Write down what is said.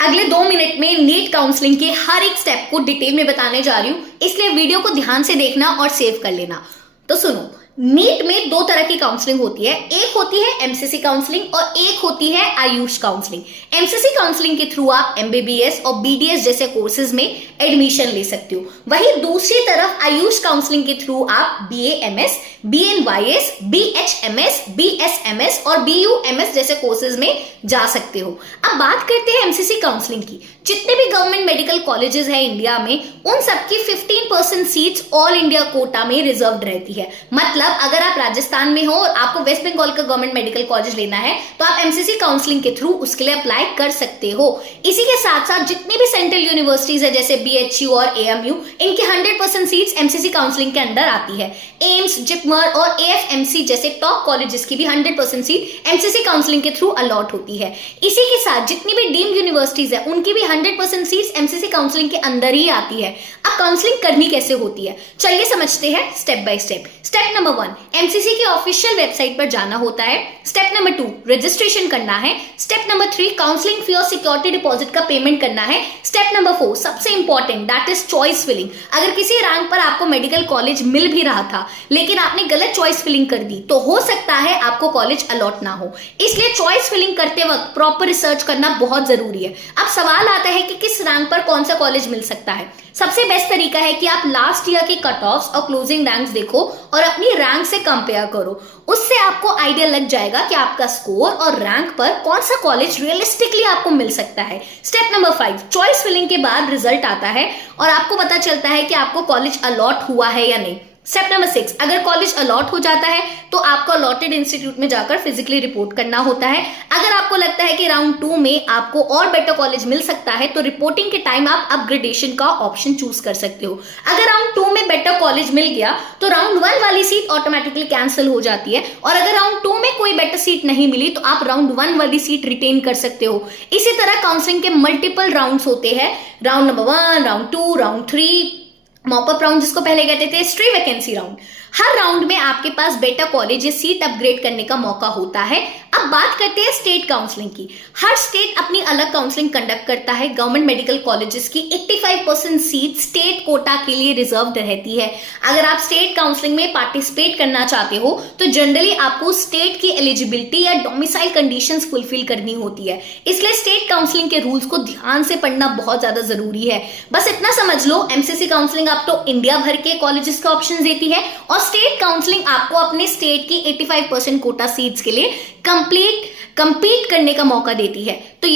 अगले 2 मिनट में NEET counselling के हर एक स्टेप को डिटेल में बताने जा रही हूं, इसलिए वीडियो को ध्यान से देखना और सेव कर लेना। तो सुनो, नीट में 2 तरह की काउंसलिंग होती है। एक होती है एमसीसी काउंसलिंग और एक होती है आयुष काउंसलिंग। एमसीसी काउंसलिंग के थ्रू आप एमबीबीएस और बीडीएस जैसे कोर्सेज में एडमिशन ले सकते हो। वहीं दूसरी तरफ आयुष काउंसलिंग के थ्रू आप बीएएमएस, बीएनवाईएस, बीएचएमएस, बीएसएमएस और बीयूएमएस जैसे कोर्सेज में जा सकते हो। अब बात करते हैं एमसीसी काउंसलिंग की। जितने भी गवर्नमेंट मेडिकल कॉलेजेस हैं इंडिया में, उन सबकी 15% सीट्स ऑल इंडिया कोटा में रिजर्व्ड रहती है। मतलब अगर आप राजस्थान में हो और आपको वेस्ट बंगाल का गवर्नमेंट मेडिकल कॉलेज लेना है तो आप एमसीसी काउंसलिंग के थ्रू उसके लिए अप्लाई कर सकते हो। इसी के साथ साथ जितनी भी सेंट्रल यूनिवर्सिटीज है जैसे बीएचयू और एएमयू, इनकी 100% सीट्स एमसीसी काउंसलिंग के अंदर आती है। एम्स, जिपमर और एएफएमसी जैसे टॉप कॉलेजेस की भी 100% सीट एमसीसी काउंसलिंग के थ्रू अलॉट होती है। इसी के साथ जितनी भी डीम्ड यूनिवर्सिटीज है उनकी भी 100% सीट्स एमसीसी काउंसलिंग के अंदर ही आती है। अब काउंसलिंग करनी कैसे होती है, चलिए समझते हैं step by step. Step number 1, MCC की ऑफिशियल वेबसाइट पर जाना होता है। स्टेप नंबर 2, रजिस्ट्रेशन करना है। स्टेप नंबर 3, काउंसलिंग फी और सिक्योरिटी डिपॉजिट का पेमेंट करना है। स्टेप नंबर 4, सबसे important, that is choice filling. अगर किसी रैंक पर आपको मेडिकल कॉलेज मिल भी रहा था लेकिन आपने गलत चॉइस फिलिंग कर दी तो हो सकता है आपको कॉलेज अलॉट ना हो। इसलिए चॉइस फिलिंग करते वक्त प्रॉपर रिसर्च करना बहुत जरूरी है। अब सवाल आता है कि किस रैंक पर कौन सा कॉलेज मिल सकता है। सबसे बेस्ट तरीका है कि आप लास्ट ईयर के कट ऑफ्स और क्लोजिंग रैंक्स देखो और अपनी रैंक से कंपेयर करो। उससे आपको आइडिया लग जाएगा कि आपका स्कोर और रैंक पर कौन सा कॉलेज रियलिस्टिकली आपको मिल सकता है। स्टेप नंबर 5, चॉइस फिलिंग के बाद रिजल्ट आता है और आपको पता चलता है कि आपको कॉलेज अलॉट हुआ है या नहीं। स्टेप नंबर 6, अगर कॉलेज अलॉट हो जाता है तो आपको अलॉटेड इंस्टीट्यूट में जाकर फिजिकली रिपोर्ट करना होता है। अगर आपको लगता है कि राउंड 2 में आपको और बेटर कॉलेज मिल सकता है तो रिपोर्टिंग के टाइम आप अपग्रेडेशन का ऑप्शन चूज कर सकते हो। अगर राउंड 2 में बेटर कॉलेज मिल गया तो राउंड 1 वाली सीट ऑटोमेटिकली कैंसिल हो जाती है और अगर राउंड 2 में कोई बेटर सीट नहीं मिली तो आप राउंड 1 वाली सीट रिटेन कर सकते हो। इसी तरह काउंसलिंग के मल्टीपल राउंड्स होते हैं। Round number 1, round 2, round 3, mop up round जिसको पहले कहते थे, स्ट्री वैकेंसी राउंड। हर राउंड में आपके पास बेटर कॉलेज या सीट अपग्रेड करने का मौका होता है। अब बात करते हैं स्टेट काउंसलिंग की। हर स्टेट अपनी अलग काउंसलिंग कंडक्ट करता है। गवर्नमेंट मेडिकल कॉलेजेस की 85% सीट स्टेट कोटा के लिए रिजर्व्ड रहती है। अगर आप स्टेट काउंसलिंग में पार्टिसिपेट करना चाहते हो तो जनरली आपको स्टेट की एलिजिबिलिटी या डोमिसाइल कंडीशंस फुलफिल करनी होती है। इसलिए स्टेट काउंसलिंग के रूल्स को ध्यान से पढ़ना बहुत ज्यादा जरूरी है। बस इतना समझ लो, एमसीसी काउंसलिंग आपको इंडिया भर के कॉलेजेस का ऑप्शन देती है और स्टेट काउंसलिंग आपको अपने स्टेट की 85% कोटा सीट्स के लिए कंप्लीट करने का मौका देती है। तो